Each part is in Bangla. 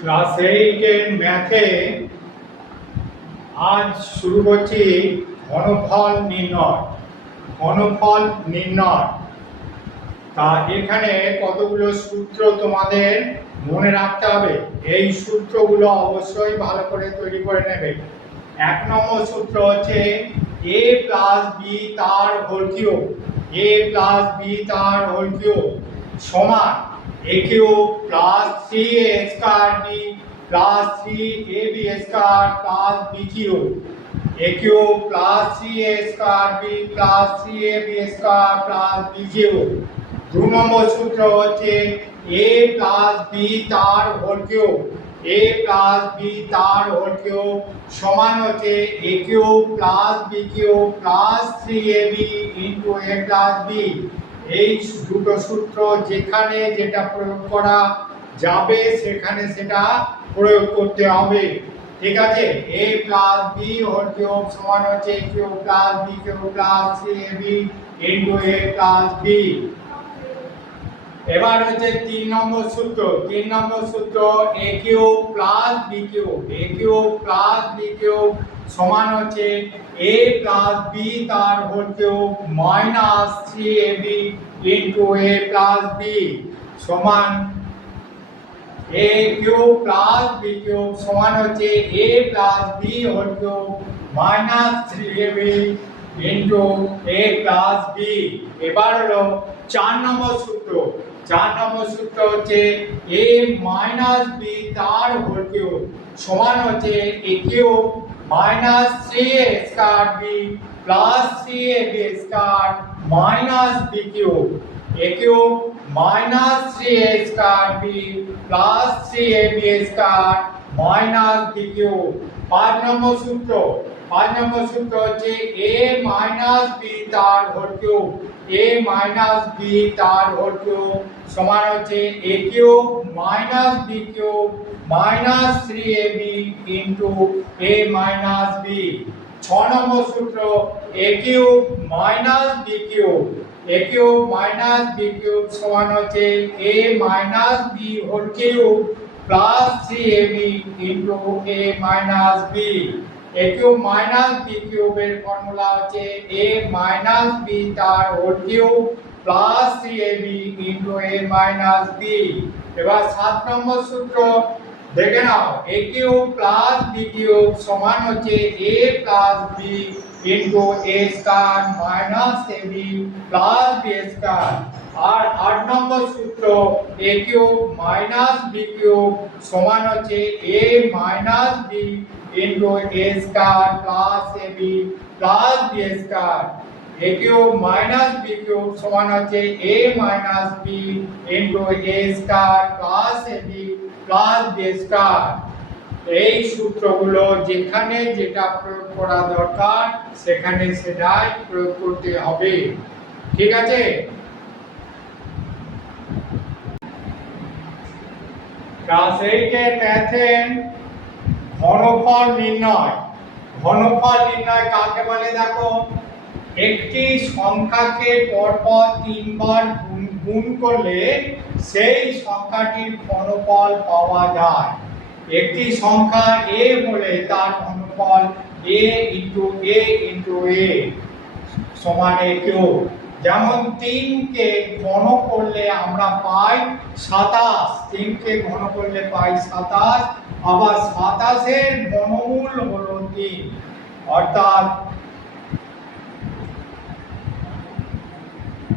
ক্লাস 8 এর ম্যাথে আজ শুরু করছি ঘনফল নির্ণয়। ঘনফল নির্ণয়, তা এখানে কতগুলো সূত্র তোমাদের মনে রাখতে হবে। এই সূত্রগুলো অবশ্যই ভালো করে তৈরি করে নেবে। 1 নম্বর সূত্র হচ্ছে a প্লাস বি তার whole cube, a plus B তার হোল কিউব সমান a cube plus 3a square B plus 3ab square plus b cube, a cube plus 3a square B plus 3ab square plus b cube. 2 number সূত্র হচ্ছে a প্লাস বি তার whole cube, a plus B তার হোল কিউব সমান হচ্ছে a cube plus B cube plus 3ab into a plus B. এই দুটো সূত্র যেখানে যেটা প্রয়োগ করা যাবে সেখানে সেটা প্রয়োগ করতে হবে, ঠিক আছে। a plus B whole cube সমান হচ্ছে a cube plus B cube plus 3ab into a plus B. এবার হচ্ছে 3 নম্বর সূত্র। 3 নম্বর সূত্র a cube plus B cube, a cube plus B cube সমান হচ্ছে a প্লাস বি তার whole cube minus 3ab into a plus B সমান a cube plus B cube সমান হচ্ছে a plus B whole cube minus 3ab into a plus B. এবার হলো 4 নম্বর সূত্র। 4 নম্বর সূত্র হচ্ছে a মাইনাস বি তার হোল কিউব সমান হচ্ছে a cube minus 3a square B plus 3ab square minus b cube, a cube minus 3a square B plus 3ab square minus b cube. 5 number সূত্র। 5 নম্বর সূত্র হচ্ছে a মাইনাস বি তার whole cube, a minus B তার হোল কিউব সমান হচ্ছে a cube minus B cube minus 3ab into a minus B. 6 number সূত্র a cube minus B cube, a cube minus B cube সমান হচ্ছে a minus B whole cube plus 3ab into a minus B. a cube minus বি কিউবের ফর্মুলা হচ্ছে a মাইনাস বি তার whole cube plus 3ab into a minus B. এবার 7 নম্বর সূত্র দেখে নাও, a cube plus B cube সমান হচ্ছে a plus B into a square minus ab plus b square. আর 8 নম্বর সূত্র a cube minus B cube সমান হচ্ছে a minus B into a square plus ab plus b square. a cube minus B cube সমান হচ্ছে a minus B into a square plus ab plus b square. এই সূত্রগুলো যেখানে যেটা প্রয়োগ করা দরকার সেখানে সেটাই প্রয়োগ করতে হবে, ঠিক আছে। ক্লাস 8 এর ম্যাথে ঘনফল নির্ণয়। ঘনফল নির্ণয় কাকে বলে দেখো, একটি সংখ্যাকে পরপর 3 বার গুণ করলে সেই সংখ্যাটির ঘনফল পাওয়া যায়। একটি সংখ্যা a হলে তার ঘনফল a into a into a সমান a কিউব। যেমন 3 কে ঘন করলে আমরা পাই 27, 3 কে ঘন করলে পাই 27, আবার 27 এর ঘনমূল হলো 3, অর্থাৎ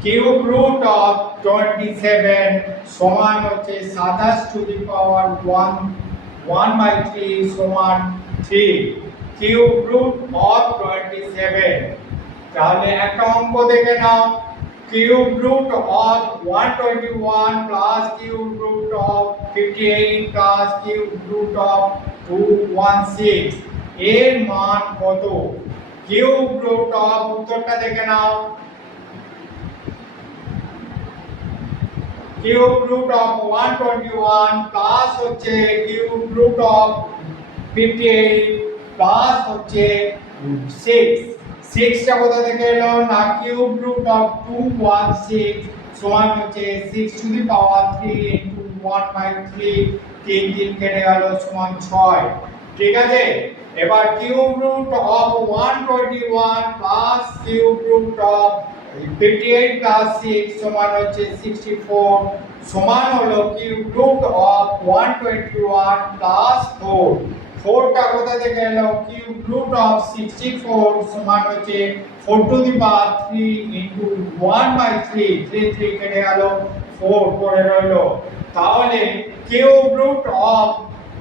কিউব রুট অফ 27 সমান হচ্ছে 27 টু দি পাওয়ার 1/3 সমান 3, কিউব রুট অফ 27। তাহলে একটা অঙ্ক দেখে নাও, cube root of 121 plus cube root of 58 plus cube root of 216 এর মান কত? কিউব রুট অফ, উত্তরটা দেখে নাও, কিউব রুট অফ 121 প্লাস হচ্ছে কিউব রুট অফ 58 প্লাস হচ্ছে 6, 6টা কোথা থেকে এলো না, কিউব রুট অফ 216 সমান হচ্ছে 6 টু দি পাওয়ার 3 ইনটু 1/3 3 3 কেটে গেল সমান 6 ঠিক আছে এবার cube root of 121 plus cube root of 58 plus 6 সমান হচ্ছে 64 সমান হলো কিউব রুট অফ 121 প্লাস 4 4টা কোথা থেকে এলো কিউব রুট অফ 64 সমান হচ্ছে 4 টু দি পাওয়ার 3 ইনটু 1/3 3 3 কেটে গেল 4 পড়ে রইলো তাহলে কিউব রুট অফ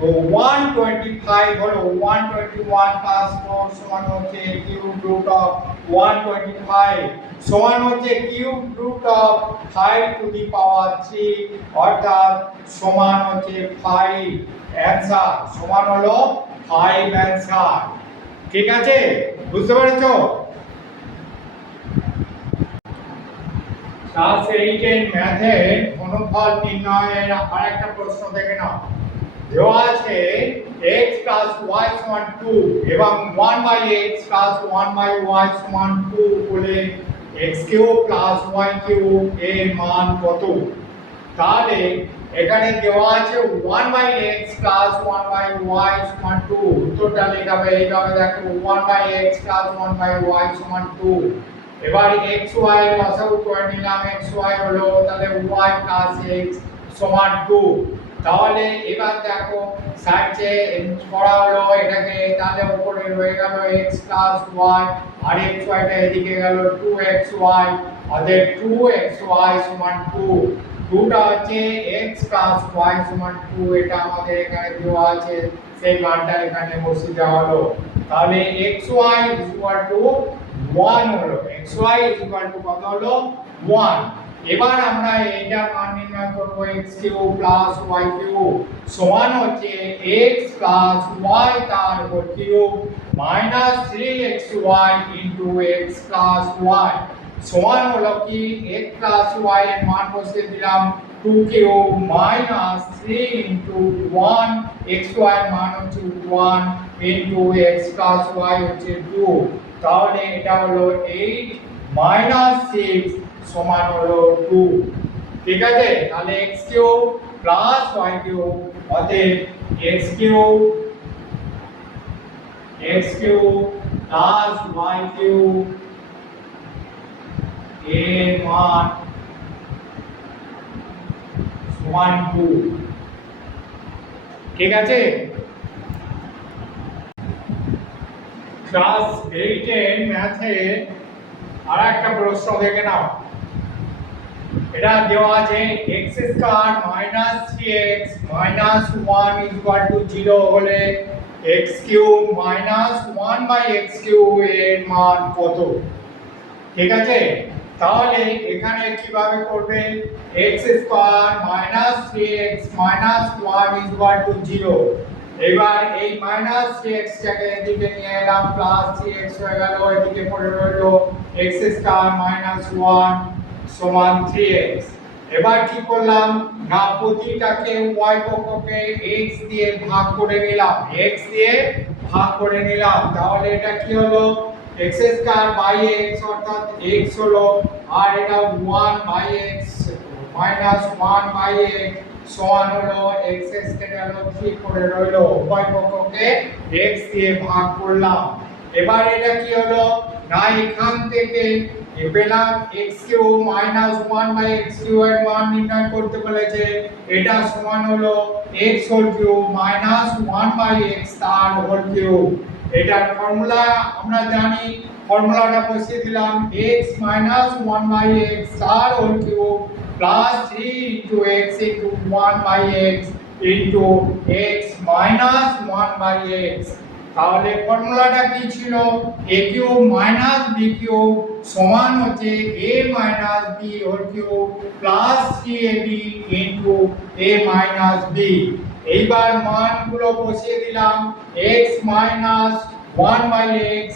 125 হলো 121 প্লাস 4 সমান হচ্ছে কিউব রুট অফ 125 সমান হচ্ছে cube root of 5 to the power 3 অর্থাৎ সমান হচ্ছে 5 অ্যানসার সমান হলো 5 অ্যানসার ঠিক আছে বুঝতে পেরেছো ক্লাস 8 এর ম্যাথে ঘনফল নির্ণয়ের আরেকটা প্রশ্ন দেখে নাও দেওয়া আছে x plus y সমান 2 এবং 1/x plus 1/y সমান 2 হলে x cube plus y cube এর মান কত তাহলে এখানে দেওয়া আছে 1/x plus 1/y সমান 2 উত্তরটা লেখাবে এইভাবে দেখো 1/x plus 1/y সমান 2 এবার x y এর লসাগু করে নিলাম x y হলো তাহলে y plus x সমান 2 তাহলে এবার দেখো সাইডে করা হলো এটাকে তাহলে উপরে রয়ে গেল x plus y আর xy টা এদিকে গেল 2xy অতএব 2xy সমান 2 2টা হচ্ছে x plus y সমান 2 এটা আমাদের এখানে দেওয়া আছে সেই মানটা এখানে বসিয়ে দেওয়া হলো তাহলে xy 1 হলো xy কত হলো 1 এবার আমরা এটা মান নির্ণয় করব x cube plus y cube সমান হচ্ছে x প্লাস y তার উপর cube minus 3xy into x plus y সমান হলো কি x প্লাস y এর মান বসিয়ে দিলাম 2 কিউব মাইনাস 3 ইনটু 1 xy এর মান হচ্ছে 1 ইনটু x প্লাস y হচ্ছে 2 তাহলে এটা হলো 8 মাইনাস 6 সমান হলো 2 ঠিক আছে তাহলে x cube plus y cube অতএব x cube plus y cube এর মান সমান 2 ঠিক আছে ক্লাস 8 এর ম্যাথে আরেকটা প্রশ্ন দেখে নাও এটা দেওয়া আছে x square minus 3x minus 1 equal to 0 হলে x cube minus 1/x cube এর মান কত ঠিক আছে তাহলে এখানে কিভাবে করবে x square minus 3x minus 1 equal to 0 এবার এই মাইনাস 3x টাকে এদিকে নিয়ে এলাম প্লাস 3x হয়ে গেল এদিকে পড়ে রইল x স্কয়ার মাইনাস 1 সমান 3x এবার কি করলাম না প্রতিটাকে y পক্ষকে x দিয়ে ভাগ করে নিলাম তাহলে এটা কি হলো x স্কয়ার বাই x অর্থাৎ x হলো আর এটা 1/x মাইনাস 1/x সমান হলো x কেটে গেল 3 করে রইলো উভয় পক্ষকে x দিয়ে ভাগ করলাম এবার এটা কি হলো না এখান থেকে পেলাম x cube minus 1/x cube এর মান নির্ণয় করতে বলেছে এটা সমান হলো x whole cube minus 1/x তার হোল কিউব এটার ফর্মুলা আমরা জানি ফর্মুলাটা বসিয়ে দিলাম x মাইনাস 1/x তার whole cube plus 3 into x into 1/x into x minus 1/x তাহলে ফর্মুলাটা কি ছিল a cube minus b cube সমান হচ্ছে a minus b whole cube plus 3ab into a minus b এইবার মানগুলো বসিয়ে দিলাম x minus 1/x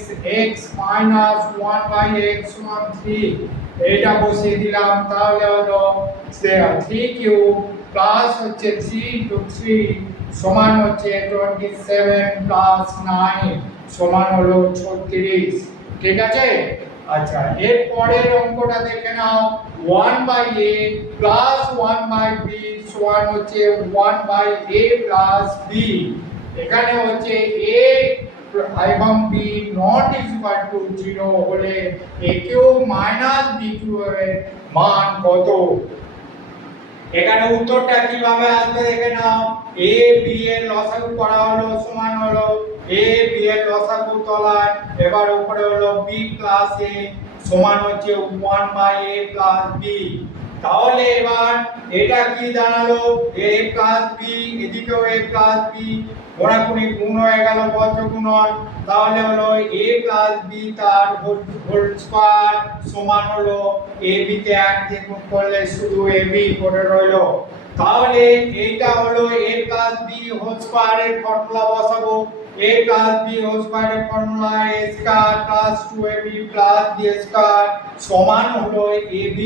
x minus 1/x সমান 3 এটা বসিয়ে দিলাম তাহলে হলো 3 কিউব প্লাস হচ্ছে 3 into 3 সমান হচ্ছে 27 প্লাস 9 সমান হলো 36 ঠিক আছে আচ্ছা এর পরের অঙ্কটা দেখে নাও 1 by a plus 1 by b সমান হচ্ছে 1 by a plus b। এখানে হচ্ছে a এবং b not is equal to 0 হলে a কিউব মাইনাস b কিউবের মান কত? এখানে উত্তরটা কিভাবে আসবে দেখে নাও। a b এর লসাগু করা হলো সমান হলো a b এর লসাগু তলায়, এবার উপরে হলো b প্লাস a সমান হচ্ছে 1 বাই a প্লাস b। তাহলে এবার এটা কি দাঁড়ালো a প্লাস b, এদিকেও a প্লাস b, কোণাকুণি গুণ হয়ে গেল বজ্র গুণন, তাহলে হলো a প্লাস b তার হোল স্কয়ার সমান হলো a b তে 1 দিয়ে গুণ করলে শুধু a b পড়ে রইলো। তাহলে এইটা হলো a প্লাস b হোল স্কয়ারের ফর্মুলা বসাবো। a প্লাস b হোল স্কয়ারের formula a square plus 2ab plus b square সমান হলো ab।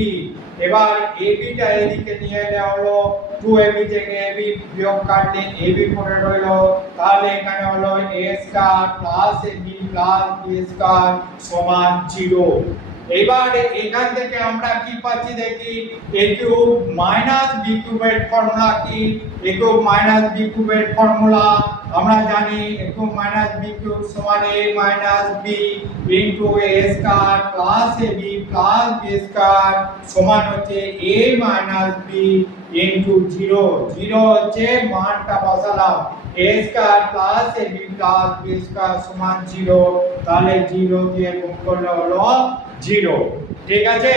এবার ab টা এদিকে নিয়ে নেওয়া হলো, 2ab থেকে ab বিয়োগ কাটলে ab পড়ে রইলো, তাহলে এখানে হলো a square plus ab plus b square সমান 0। এবার এখান থেকে আমরা কি পাচ্ছি দেখি, a কিউব মাইনাস b কিউবের ফর্মুলা কি? a কিউব মাইনাস b কিউবের ফর্মুলা আমরা জানি a cube minus b cube সমান a minus b into a square plus ab plus b square সমান হচ্ছে a মাইনাস b ইনটু 0। 0 হচ্ছে মানটা বসালাম, a square plus ab plus b square সমান 0, তাহলে 0 দিয়ে গুণ করলে হলো 0। ঠিক আছে।